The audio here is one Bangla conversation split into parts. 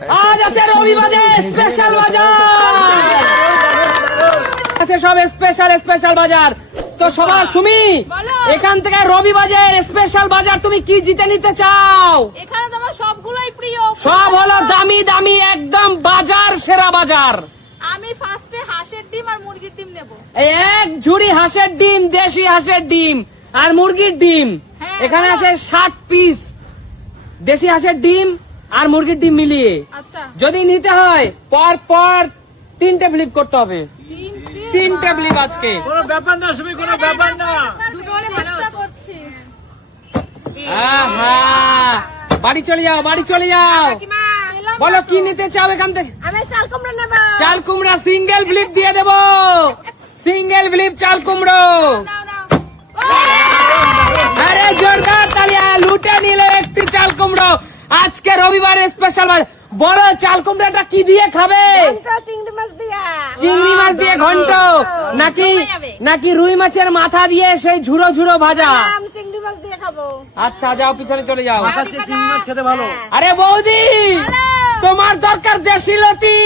আজ আছে রবিবাজার স্পেশাল বাজার, আছে সব স্পেশাল বাজার। তো সবার সুমি, এখান থেকে রবিবাজার স্পেশাল বাজার তুমি কি জিতে নিতে চাও? এখানে তোমার সবগুলোই প্রিয়, সব হলো দামি দামি, একদম বাজার সেরা বাজার। আমি ফার্স্টে হাঁসের ডিম আর মুরগির ডিম নেব। এই এক ঝুড়ি হাঁসের ডিম, দেশি হাঁসের ডিম আর মুরগির ডিম, হ্যাঁ, এখানে বলো। আছে 60 পিস দেশি হাঁসের ডিম আর মুরগির ডিম মিলিয়ে। আচ্ছা, যদি নিতে হয় পর 3টে ফ্লিপ করতে হবে, 3টে ফ্লিপ আজকে। কোনো ব্যাপার না সুমি, কোনো ব্যাপার না। দুটো হলে চেষ্টা করছি। আহা, বাড়ি চলে যাও, বাড়ি চলে যাও। পেলাম বলো না তো। কি নিতে চাও এখান থেকে? আমি চাল কুমড়া নেব। চাল কুমড়া সিঙ্গেল ফ্লিপ দিয়ে দেবো, সিঙ্গেল ফ্লিপ চাল কুমড়ো। নাও নাও। আরে জোরদার তালিয়া, লুটে নিলে একটি চাল কুমড়ো। আজকে রবিবারে স্পেশাল বড় চাল কুমড়াটা কি দিয়ে খাবে? চিংড়ি মাছ দিয়ে ঘন্ট, নাকি রুই মাছের মাথা দিয়ে সেই ঝুড়ো ঝুড়ো ভাজা? চিংড়ি মাছ দিয়ে খাবো। আচ্ছা যাও, পিছনে চলে যাও। মাথার চেয়ে চিংড়ি মাছ খেতে ভালো। আরে বৌদি, তোমার দরকার দেশি লতি।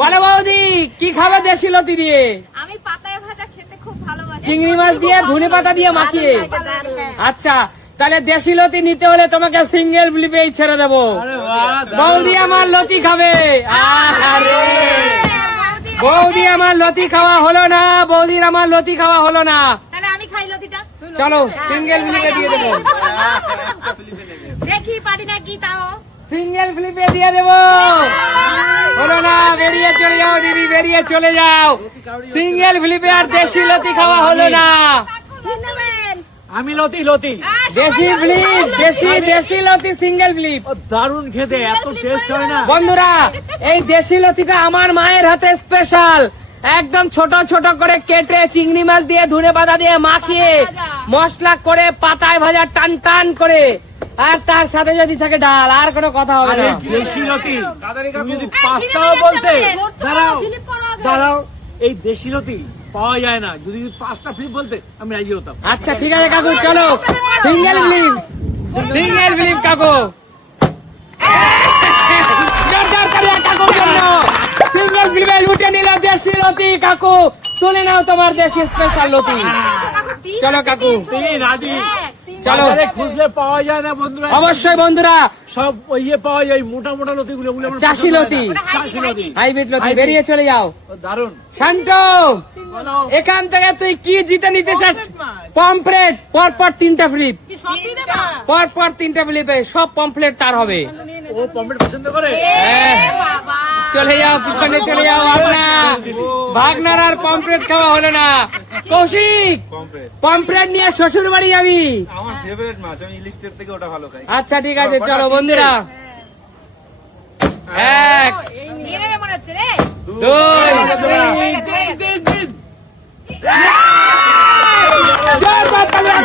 বলো বৌদি, কি খাবে দেশি লতি দিয়ে? আমি পাতায় ভাজা খেতে খুব ভালোবাসি। চিংড়ি মাছ দিয়ে ধনে পাতা দিয়ে মাখিয়ে। আচ্ছা, তাহলে দেশি লতি নিতে হলে তোমাকে সিঙ্গেল ফ্লিপেই ছেড়ে দেবো। আরে বাহ, বৌদি আমার লতি খাবে। আরে বৌদি আমার লতি খাওয়া হলো না, বৌদির আমার লতি খাওয়া হলো না। তাহলে আমি খাই লতিটা। চলো সিঙ্গেল ফ্লিপে দিয়ে দেবো, দেখি পারি নাকি তাও। সিঙ্গেল ফ্লিপে দিয়ে দেবো। হলো না, বেরিয়ে চলে যাও দিদি, বেরিয়ে চলে যাও। সিঙ্গেল ফ্লিপে আর দেশি লতি খাওয়া হলো না। আমি লতি দেশি ফ্লিপ, দেশি লতি সিঙ্গেল ফ্লিপ। ও দারুণ খেতে, এত টেস্ট হয় না। বন্ধুরা, এই দেশি লতিটা আমার মায়ের হাতে স্পেশাল, একদম ছোট ছোট করে কেটে চিংড়ি মাছ দিয়ে ধনে পাতা দিয়ে মাখিয়ে মশলা করে পাতায় ভাজা টান টান করে, আর তার সাথে যদি থাকে ডাল, আর কোনো কথা হবে আরে না। দেশি লতি, তুমি যদি পাঁচটাও বলতে, দাঁড়াও দাঁড়াও, এই দেশি লতি পাওয়া যায় না। যদি 5টা ফ্লিপ বলতে আমি রাজি হতাম। আচ্ছা ঠিক আছে কাকু, চলো সিঙ্গেল ফ্লিপ, সিঙ্গেল ফ্লিপ কাকু। জোরদার তালিয়া কাকুর জন্য। সিঙ্গেল ফ্লিপে লুটে নিল দেশি লতি। কাকু তুলে নাও তোমার দেশি স্পেশাল লতি। চলো কাকু, তিনি রাজি। চলো। বাজারে খুঁজলে পাওয়া যায় না বন্ধুরা। অবশ্যই বন্ধুরা, সব ওই ইয়ে পাওয়া যায়, মোটা মোটা লতিগুলো, ওগুলো আমার চাষি পছন্দ হয় লতি। না। চাষি লতি, হাইব্রিড লতি। Hybrid। বেরিয়ে চলে যাও। ও দারুণ। শান্ত, এখান থেকে তুই কি জিতে নিতে চাস? পমফ্রেট, পর 3টা ফ্লিপ, কি সব দিয়ে দেবা? পর 3টা ফ্লিপে সব পমফ্রেট তার হবে। ও পমফ্রেট পছন্দ করে। হ্যাঁ। বাবা। চলে যাও, পিছনে চলে যাও। ভাগনার আর পমফ্রেট খাওয়া হলো না। কৌশিক, পমফ্রেট নিয়ে শ্বশুর বাড়ি যাবি? আমার ফেভারিট মাছ, আমি ইলিশ তেল থেকে ওটা ভালো খাই। আচ্ছা ঠিক আছে, চলো বন্ধুরা। 1 নিয়ে নেবে মনে হচ্ছে রে। 2 দিন।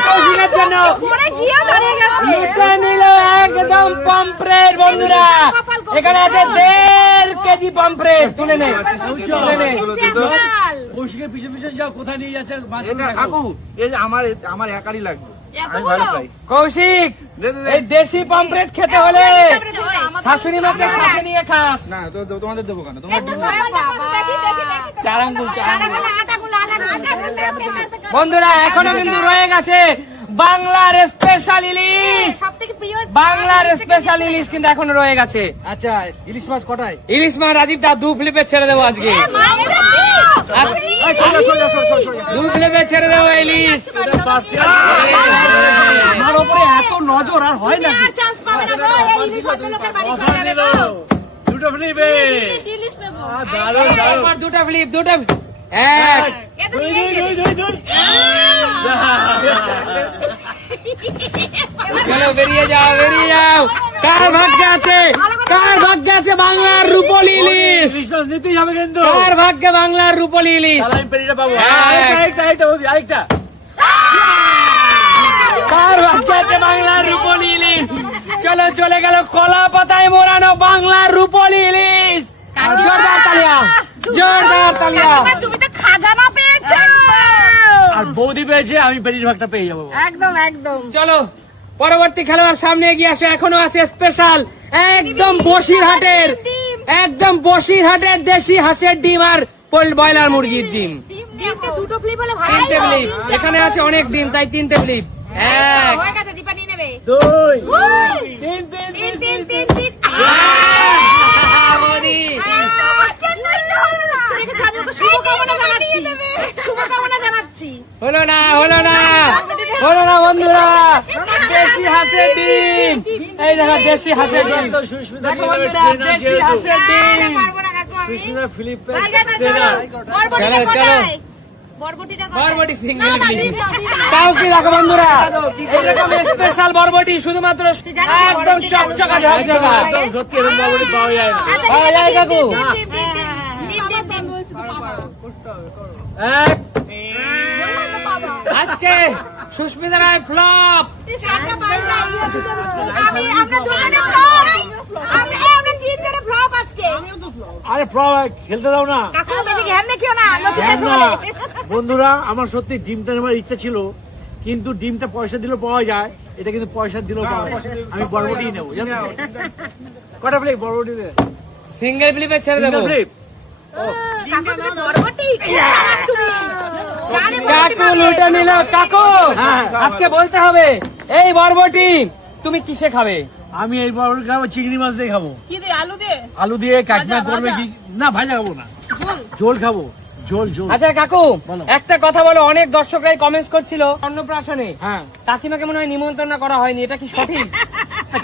কৌশিকের জন্য পরে গিয়ে দাঁড়িয়ে গেছে। লুটে নিল একদম পমফ্রেট। বন্ধুরা, এখানে আছে 1.5 কেজি পমফ্রেট। তুলে নে, তুলে নে। চাল। কৌশিকের পিছনে পিছনে যাও, কোথায় নিয়ে যাচ্ছে মাছ? এটা কাকু, এই যে আমার একারই লাগবে, আমি ভালো খাই। কৌশিক, দে, দে, দে। এই দেশি পমফ্রেট খেতে হলে শাশুড়ি মাকে সাথে নিয়ে খাস। না তো তোমাদের দেবো কেন, তোমার ডিম দেবো। চার আঙ্গুল। বন্ধুরা, এখনো কিন্তু রয়ে গেছে বাংলার স্পেশাল ইলিশ। বাংলার স্পেশাল ইলিশ কিন্তু এখনো রয়ে গেছে। আচ্ছা, ইলিশ মাছ কটায়? ইলিশ মাছ রাজীবটা 2 ফ্লিপে ছেড়ে দেবো আজকে। 2 ফ্লিপে ছেড়ে দেবো ইলিশ। আমার উপরে এত নজর আর হয় না। দুটো ফ্লিপে। ইলিশ নেবো। দারুণ দারুণ। পর 2টা ফ্লিপ, 2টা। 1 দুই। চলো বেরিয়ে যাও, বেরিয়ে যাও। কার ভাগ্যে আছে, কার ভাগ্যে আছে বাংলার রূপলি ইলিশ? ইলিশ মাছ নিতেই হবে কিন্তু। কার ভাগ্যে বাংলার রূপলি ইলিশ? তাহলে আমি পেটিটা পাবো। হ্যাঁ। আরেকটা বৌদি, আরেকটা। কার ভাগ্যে আছে বাংলার রূপলি ইলিশ? চলো, চলে গেল কলা পাতায় মোড়ানো বাংলার রূপলি ইলিশ। জোরদার তালিয়া, জোরদার তালিয়া। তুমি তো খাজানা পেয়েছো। আর বৌদি পেয়েছে, আমি পেটির ভাগটা পেয়ে যাবো। একদম একদম। চলো পরবর্তী খেলোয়াড় সামনে এগিয়ে আসে। এখনো আছে স্পেশাল একদম বসিরহাটের দেশি হাঁসের ডিম আর ব্রয়লার মুরগির ডিম। ডিমটা দুটো ফ্লিপ হলে ভালো তিনটে ফ্লিপ, এখানে আছে অনেক ডিম তাই তিনটে ফ্লিপ। এক হয়ে গেছে, দীপা নিয়ে নেবে। 2 ওই, 3 3 তিন, 3 তিন, 3 তিন, তিন। মোদি। আমার জন্যই তো হলো না। দেখেছো, আমি ওকে শুভকামনা জানাচ্ছি। শুভকামনা জানাচ্ছি। হলো না বন্ধুরা, দেশি হাঁসের ডিম। এই দেখো দেশি হাঁসের ডিম। তো সুস্মিতা দেখো বন্ধুরা, দেশি হাঁসের ডিম। পারবো না কাকু আমি। সুস্মিতা ফিলিপের ভাই, চলো। ট্রেনার। বরবটিটা চলো, চলো। কোথায়? বরবটিটা কোথায়? বরবটি সিঙ্গেল না, না, প্লিজ। ডিম দাও, ডিম দাও। তাও কি দেখো বন্ধুরা, এইরকম স্পেশাল বরবটি শুধুমাত্র একদম চকচকা ঝকঝকা। একদম সত্যি এরকম বরবটি পাওয়া যায় না। আচ্ছা, পাওয়া যায় কাকু? ডিম, ডিম, ডিম, ডিম, ডিম, ডিম, ডিম। এক আজকে সুস্মিতা রায় ফ্লপ। আমরা দুজনে flop। আমরা তিনজনে flop আজকে। আরে প্রভাব খেলতে দাও না। কাকু বেশি ঘ্যাম দেখিও না, নতুন কেন কিছু না? বলে। বন্ধুরা আমার সত্যি ডিমটা নেওয়ার ইচ্ছা ছিল, কিন্তু ডিমটা পয়সা দিলেও পাওয়া যায়, এটা কিন্তু পয়সা দিলেও পাওয়া যায়। আমি বরবটি নেবো জানো তো? কটা প্লেট বরবটি দে? সিঙ্গেল ফ্লিপে ছেড়ে দেবো। প্লেট কাকু তুমি বরবটি? জানে বরবটি কাকু লুটে নিল। কাকু হ্যাঁ। আজকে বলতে হবে, এই বরবটি তুমি কিসে খাবে? আমি এই বরবটি খাবো চিংড়ি মাছ দিয়ে খাবো, কি দিয়ে? আলু দিয়ে? আলু দিয়ে কাকিমা করবে কি না, ভাজা খাবো না, ঝোল খাবো, ঝোল ঝোল। আচ্ছা কাকু বলো। একটা কথা বলো, অনেক দর্শকরাই কমেন্টস করছিল অন্নপ্রাশনে হ্যাঁ কাকিমাকে মনে হয় নিমন্ত্রণ করা হয়নি, এটা কি সঠিক?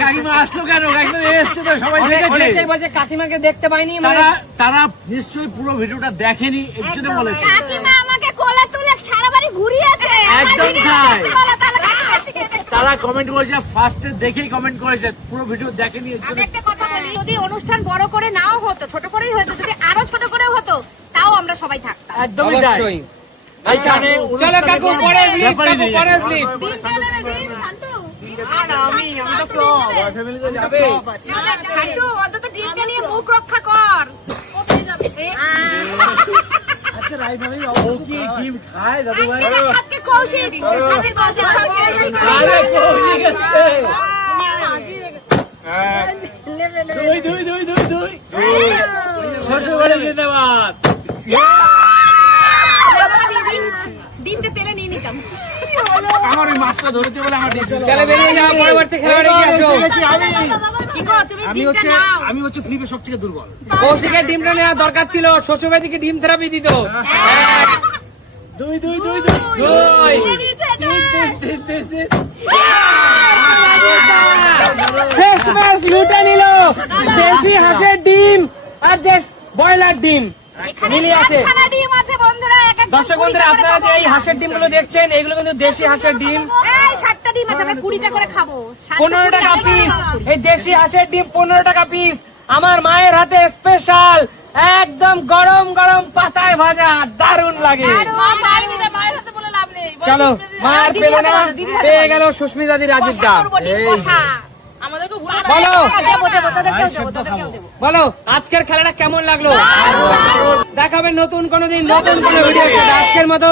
কাকিমা আসলো কেন? কাকিমা এসছে তো, সবাই অনেকেই দেখেছে। বলছে কাকিমাকে দেখতে পাইনি, মানে তারা তারা নিশ্চয়ই পুরো ভিডিওটা দেখেনি, এর জন্য বলেছে। কাকিমা আমাকে কোলে তুলে সারা বাড়ি ঘুরিয়েছে। একদম তাই। তাহলে কাকিমা শিখে তারা কমেন্ট করেছে, ফার্স্টে দেখেই কমেন্ট করেছে, পুরো ভিডিও দেখেনি এর আমি জন্য। একটা কথা বলি, যদি অনুষ্ঠান বড় করে নাও হতো, ছোট করেই হতো, যদি আরো ছোট করেও হতো, তাও আমরা সবাই থাকতাম। একদমই তাই। অবশ্যই। আচ্ছা এখানে চলো অনুষ্ঠানে কাকু কোনো পরের ফ্লিপ, ব্যাপারই কাকু নেই। পরের ফ্লিপ। ফ্যামিলিতে যাবে খাটু, অন্তত ডিমটা নিয়ে মুখ রক্ষা কর। ও কি ডিম খায় দাদু ভাই? আজকে কৌশিক, আমি কৌশিক সঙ্গে এসেছি। আরে কৌশিক এসছে। দুই দুই দুই দুই দুই শ্বশুর বাড়ি জিন্দাবাদ। ডিমটা পেলে নিয়ে নিতাম। আমার ওই মাছটা ধরেছে বলে আমার ডিম চলে বেরিয়ে যাও, পরবর্তী খেলোয়াড়ে কি আসো? কি গো, তুমি আমি ডিমটা হচ্ছে নাও। আমি হচ্ছে ফ্লিপে সবথেকে দুর্বল। কৌশিকের ডিমটা নেওয়া দরকার ছিল, শ্বশুরবাড়িকে ডিম থেরাপি দিত। দুই দুই দুই দুই দুই। নিয়ে নিয়েছে এটা। তিন তিন তিন। শেষ ম্যাচ লুটে নিল দেশি হাঁসের ডিম আর ব্রয়লার ডিম এখানে মিলিয়ে আছে। 7খানা ডিম আছে বন্ধুরা, এক একজন দর্শক 20 বন্ধুরা, করে আপনারা যে খাবো। এই হাঁসের ডিমগুলো দেখছেন, এগুলো কিন্তু দেশি হাঁসের ডিম। এই 7টা ডিম আছে, আমরা 20টা করে খাবো। 15 টাকা পিস, এই দেশি হাঁসের ডিম 15 টাকা পিস। আমার মায়ের হাতে স্পেশাল, একদম গরম গরম পাতায় ভাজা, দারুণ লাগে। চলো, মার পেল না, পেয়ে গেল সুস্মিতা দি রাজীবদা। বলো বলো আজকের খেলাটা কেমন লাগলো? দেখাবে নতুন কোনো দিন নতুন কোনো ভিডিও। আজকের মতো